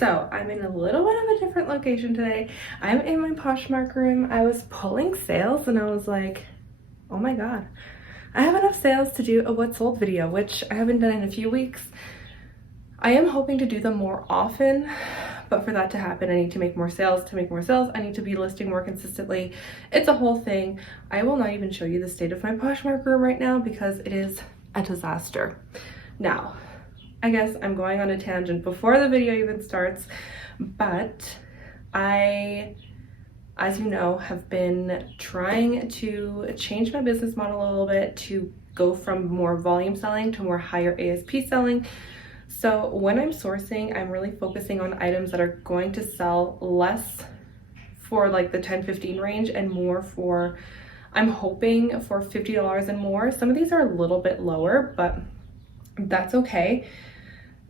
So I'm in a little bit of a different location today. I'm in my Poshmark room. I was pulling sales and I was like, oh my god, I have enough sales to do a what sold video, which I haven't done in a few weeks. I am hoping to do them more often, but for that to happen, I need to make more sales. To make more sales, I need to be listing more consistently. It's a whole thing. I will not even show you the state of my Poshmark room right now because it is a disaster. Now, I guess I'm going on a tangent before the video even starts, but I, as you know, have been trying to change my business model a little bit to go from more volume selling to more higher ASP selling. So when I'm sourcing, I'm really focusing on items that are going to sell less for like the 10-15 range and more for, I'm hoping for $50 and more. Some of these are a little bit lower, but that's okay.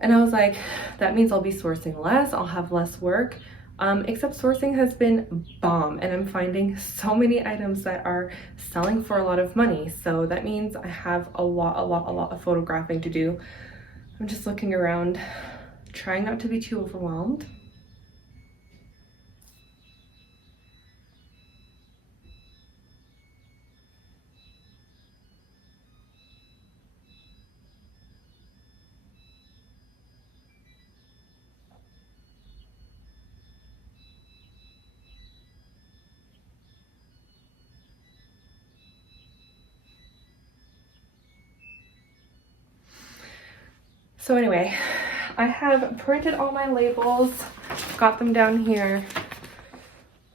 And I was like, that means I'll be sourcing less, I'll have less work. Except sourcing has been bomb and I'm finding so many items that are selling for a lot of money. So that means I have a lot of photographing to do. I'm just looking around, trying not to be too overwhelmed. So anyway, I have printed all my labels, got them down here.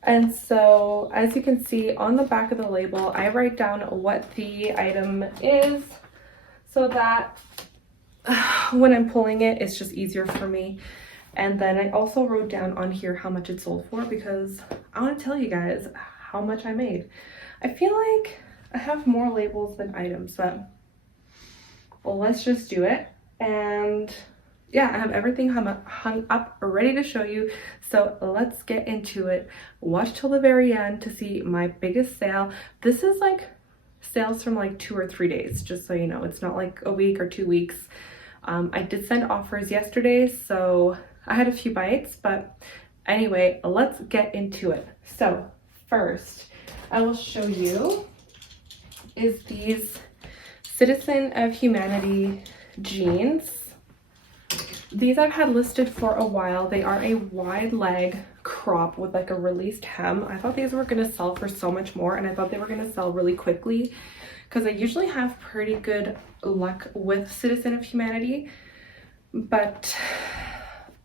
And so as you can see on the back of the label, I write down what the item is so that when I'm pulling it, it's just easier for me. And then I also wrote down on here how much it sold for because I want to tell you guys how much I made. I feel like I have more labels than items, but well, let's just do it. And yeah, I have everything hung up ready to show you, so let's get into it. Watch till the very end to see my biggest sale. This is like sales from like 2 or 3 days, just so you know. It's not like a week or 2 weeks. I did send offers yesterday, so I had a few bites, but anyway, let's get into it. So first I will show you is these Citizen of Humanity jeans. These I've had listed for a while. They are a wide leg crop with like a released hem. I thought these were going to sell for so much more, and I thought they were going to sell really quickly because I usually have pretty good luck with Citizen of Humanity, but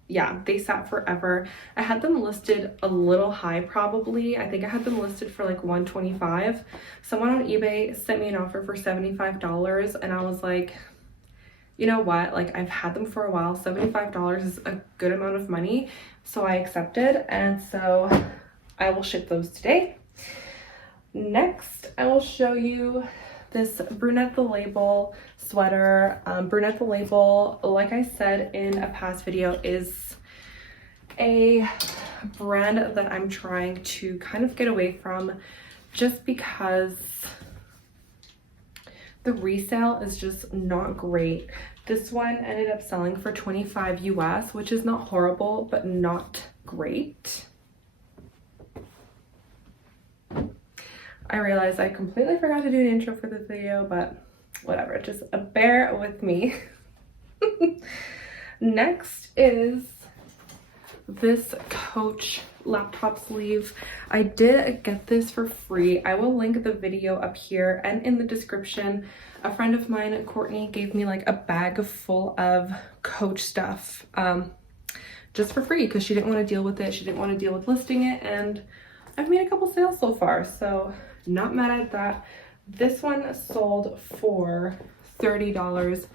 yeah, they sat forever. I had them listed a little high probably. I think I had them listed for like $125. Someone on eBay sent me an offer for $75 and I was like, you know what, like I've had them for a while. $75 is a good amount of money, so I accepted, and so I will ship those today. Next, I will show you this Brunette the Label sweater. Brunette the Label, like I said in a past video, is a brand that I'm trying to kind of get away from just because the resale is just not great. This one ended up selling for $25 US, which is not horrible, but not great. I realized I completely forgot to do an intro for this video, but whatever, just bear with me. Next is this Coach laptop sleeve. I did get this for free. I will link the video up here and in the description. A friend of mine, Courtney, gave me like a bag full of Coach stuff just for free because she didn't want to deal with it. She didn't want to deal with listing it, and I've made a couple sales so far, so not mad at that. This one sold for $30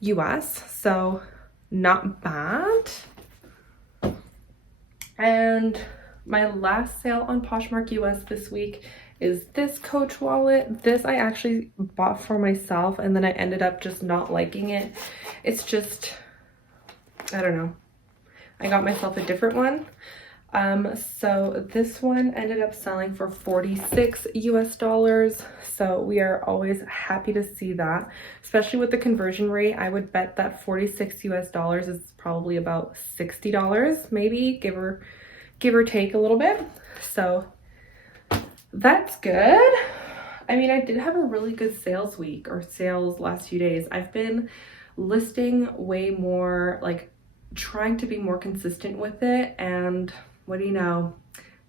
US, so not bad. And my last sale on Poshmark US this week is this Coach wallet. This I actually bought for myself and then I ended up just not liking it. It's just, I don't know. I got myself a different one. So this one ended up selling for $46 US. So we are always happy to see that, especially with the conversion rate. I would bet that $46 US is probably about $60, maybe give or take a little bit. So that's good. I mean, I did have a really good sales week or sales last few days. I've been listing way more, like trying to be more consistent with it, and what do you know,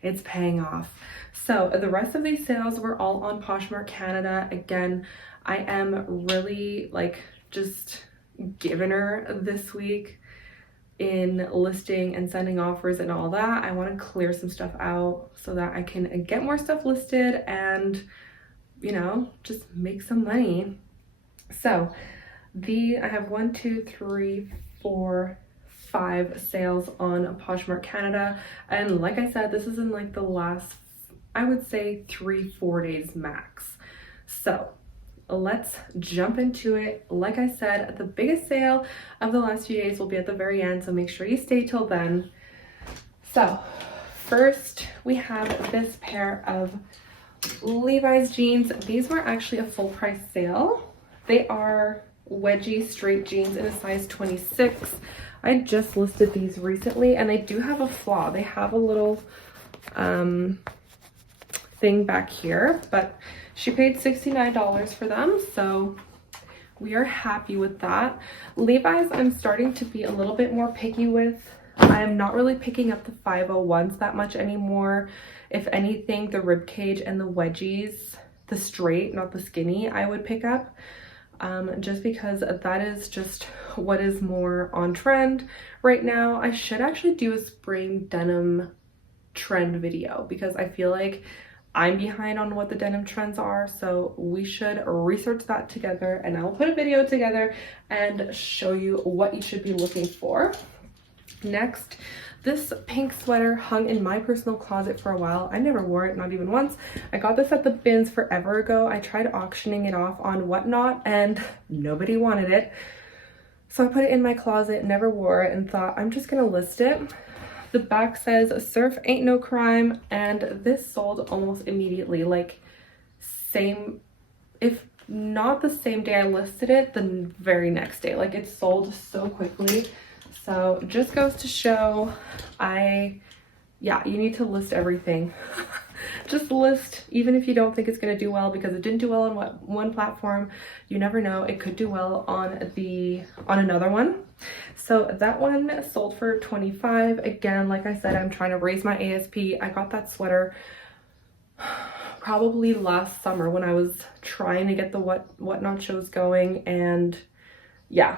it's paying off. So the rest of these sales were all on Poshmark Canada. Again, I am really like just giving her this week in listing and sending offers and all that. I want to clear some stuff out so that I can get more stuff listed and, you know, just make some money. So I have 1, 2, 3, 4, 5 sales on Poshmark Canada, and like I said, this is in like the last, I would say 3-4 days max. So let's jump into it. Like I said, the biggest sale of the last few days will be at the very end, so make sure you stay till then. So first we have this pair of Levi's jeans. These were actually a full price sale. They are wedgie straight jeans in a size 26. I just listed these recently, and they do have a flaw. They have a little thing back here, but she paid $69 for them, so we are happy with that. Levi's, I'm starting to be a little bit more picky with. I am not really picking up the 501s that much anymore. If anything, the rib cage and the wedgies, the straight, not the skinny, I would pick up. Just because that is just what is more on trend right now. I should actually do a spring denim trend video because I feel like I'm behind on what the denim trends are, so we should research that together, and I will put a video together and show you what you should be looking for. Next, this pink sweater hung in my personal closet for a while. I never wore it, not even once. I got this at the bins forever ago. I tried auctioning it off on Whatnot and nobody wanted it. So I put it in my closet, never wore it, and thought I'm just gonna list it. The back says, "Surf ain't no crime," and this sold almost immediately, like same, if not the same day I listed it, the very next day. Like it sold so quickly. So just goes to show, yeah, you need to list everything. Just list, even if you don't think it's going to do well, because it didn't do well on one platform, you never know, it could do well on another one. So that one sold for $25. Again, like I said, I'm trying to raise my ASP. I got that sweater probably last summer when I was trying to get the Whatnot shows going, and yeah,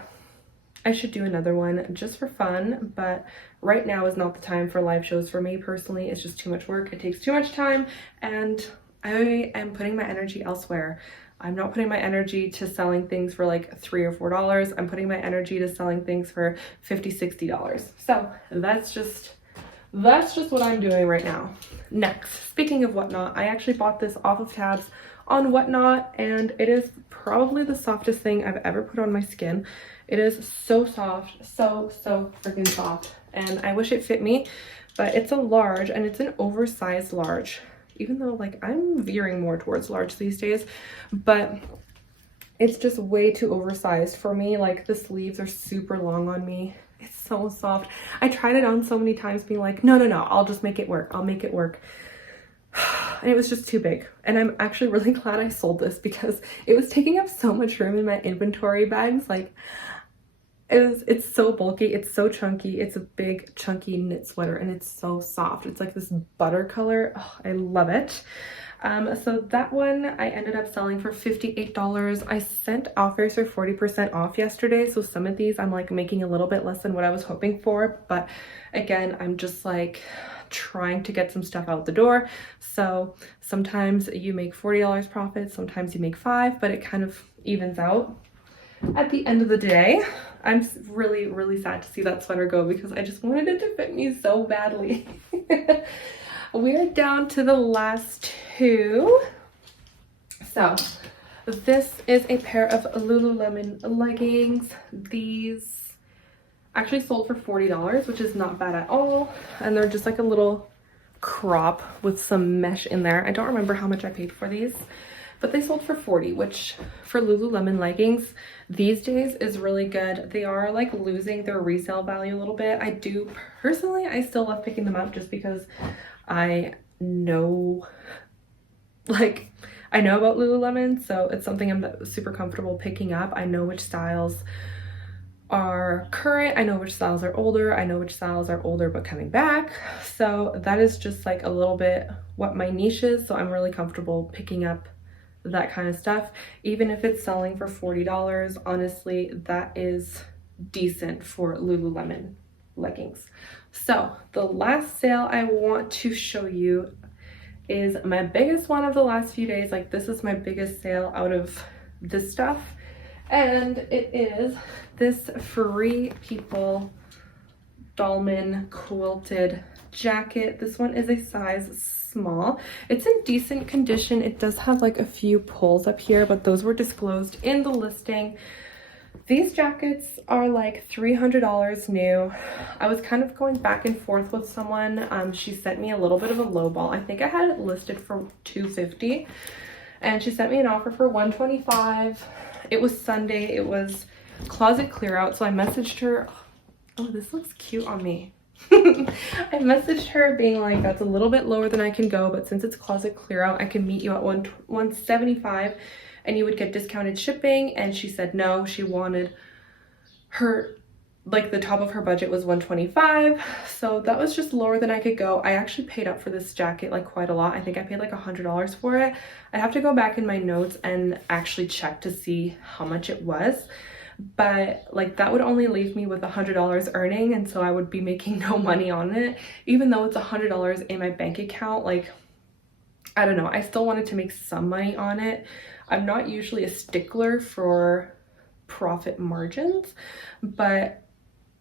I should do another one just for fun, but right now is not the time for live shows for me personally. It's just too much work. It takes too much time, and I am putting my energy elsewhere. I'm not putting my energy to selling things for like $3 or $4. I'm putting my energy to selling things for $50, $60. So that's just what I'm doing right now. Next, speaking of Whatnot, I actually bought this off of tabs on Whatnot, and it is probably the softest thing I've ever put on my skin. It is so soft, so freaking soft, and I wish it fit me, but it's a large, and it's an oversized large, even though like I'm veering more towards large these days, but it's just way too oversized for me. Like the sleeves are super long on me. It's so soft. I tried it on so many times being like, no, I'll just make it work. I'll make it work. And it was just too big. And I'm actually really glad I sold this because it was taking up so much room in my inventory bags. Like it's so bulky, it's so chunky. It's a big chunky knit sweater, and it's so soft. It's like this butter color. Oh, I love it. So that one I ended up selling for $58. I sent offers for 40% off yesterday, so some of these I'm like making a little bit less than what I was hoping for, but again, I'm just like trying to get some stuff out the door. So sometimes you make $40 profit, sometimes you make $5, but it kind of evens out at the end of the day. I'm really sad to see that sweater go because I just wanted it to fit me so badly. We're down to the last two. So this is a pair of Lululemon leggings. These actually sold for $40, which is not bad at all. And they're just like a little crop with some mesh in there. I don't remember how much I paid for these, but they sold for $40, which for Lululemon leggings these days is really good. They are like losing their resale value a little bit. I do personally, I still love picking them up just because I know, like, I know about Lululemon, so it's something I'm super comfortable picking up. I know which styles are current, I know which styles are older, I know which styles are older but coming back. So that is just like a little bit what my niche is, so I'm really comfortable picking up that kind of stuff. Even if it's selling for $40, honestly, that is decent for Lululemon leggings. So the last sale I want to show you is my biggest one of the last few days. Like, this is my biggest sale out of this stuff, and it is this Free People Dolman quilted jacket. This one is a size small. It's in decent condition. It does have like a few pulls up here, but those were disclosed in the listing. These jackets are like $300 new. I was kind of going back and forth with someone. She sent me a little bit of a lowball. I think I had it listed for $250, and she sent me an offer for $125. It was Sunday. It was closet clear out, so I messaged her. Oh, this looks cute on me. I messaged her being like, that's a little bit lower than I can go, but since it's closet clear out, I can meet you at $175 and you would get discounted shipping. And she said no, she wanted her, like, the top of her budget was $125, so that was just lower than I could go. I actually paid up for this jacket like quite a lot. I think I paid like $100 for it. I'd have to go back in my notes and actually check to see how much it was, but like that would only leave me with $100 earning, and so I would be making no money on it. Even though it's $100 in my bank account, like, I don't know, I still wanted to make some money on it. I'm not usually a stickler for profit margins, but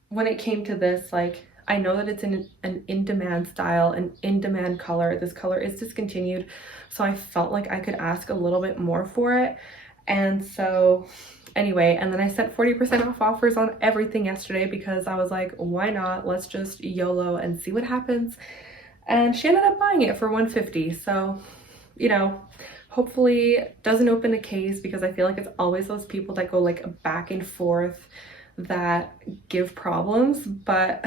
when it came to this, like, I know that it's an in-demand style, an in-demand color. This color is discontinued, so I felt like I could ask a little bit more for it. And so anyway, and then I sent 40% off offers on everything yesterday because I was like, why not? Let's just YOLO and see what happens. And she ended up buying it for $150. So, you know, hopefully it doesn't open a case, because I feel like it's always those people that go like back and forth that give problems, but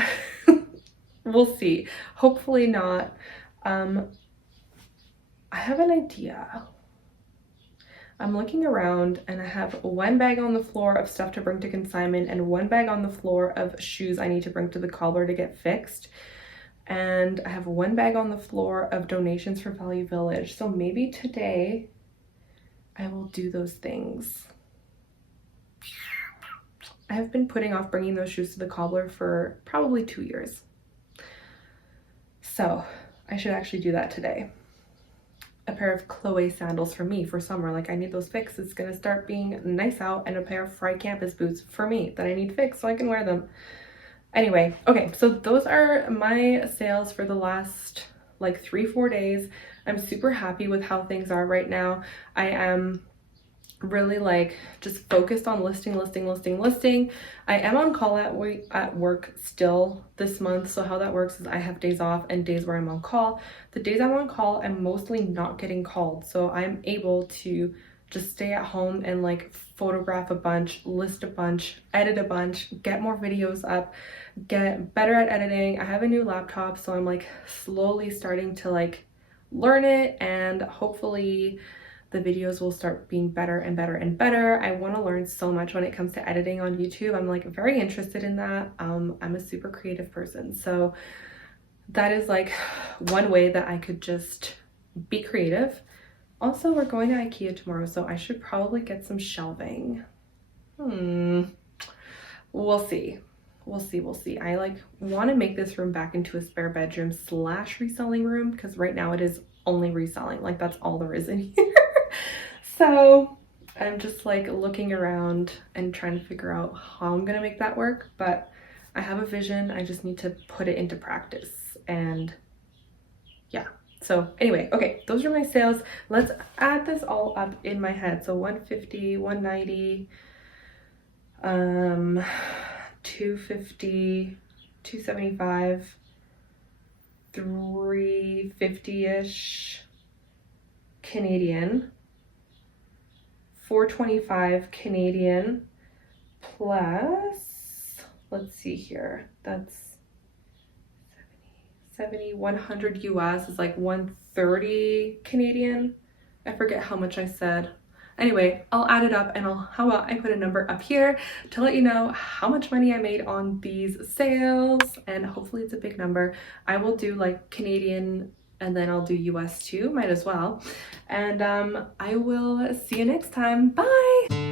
we'll see. Hopefully not. I have an idea. I'm looking around and I have one bag on the floor of stuff to bring to consignment and one bag on the floor of shoes I need to bring to the cobbler to get fixed. And I have one bag on the floor of donations for Value Village. So maybe today I will do those things. I have been putting off bringing those shoes to the cobbler for probably 2 years. So I should actually do that today. A pair of Chloe sandals for me for summer. Like, I need those fixed. It's gonna start being nice out, and a pair of Fry Campus boots for me that I need fixed so I can wear them. Anyway, okay, so those are my sales for the last like 3-4 days. I'm super happy with how things are right now. I am really like just focused on listing. I am on call at work still this month, so how that works is I have days off and days where I'm on call. The days I'm on call, I'm mostly not getting called, so I'm able to just stay at home and like photograph a bunch, list a bunch, edit a bunch, get more videos up, get better at editing. I have a new laptop, so I'm like slowly starting to like learn it, and hopefully the videos will start being better and better and better. I want to learn so much when it comes to editing on YouTube. I'm like very interested in that. I'm a super creative person, so that is like one way that I could just be creative. Also, we're going to IKEA tomorrow, so I should probably get some shelving. We'll see. We'll see. I like want to make this room back into a spare bedroom / reselling room, because right now it is only reselling. Like, that's all there is in here. So I'm just like looking around and trying to figure out how I'm gonna make that work, but I have a vision. I just need to put it into practice. And yeah, so anyway, okay, those are my sales. Let's add this all up in my head. So 150, 190, 250, 275, 350-ish Canadian, 425 Canadian, plus, let's see here, that's 100 US is like 130 Canadian. I forget how much I said. Anyway, I'll add it up and how about I put a number up here to let you know how much money I made on these sales, and hopefully it's a big number. I will do like Canadian and then I'll do US too, might as well. And I will see you next time. Bye!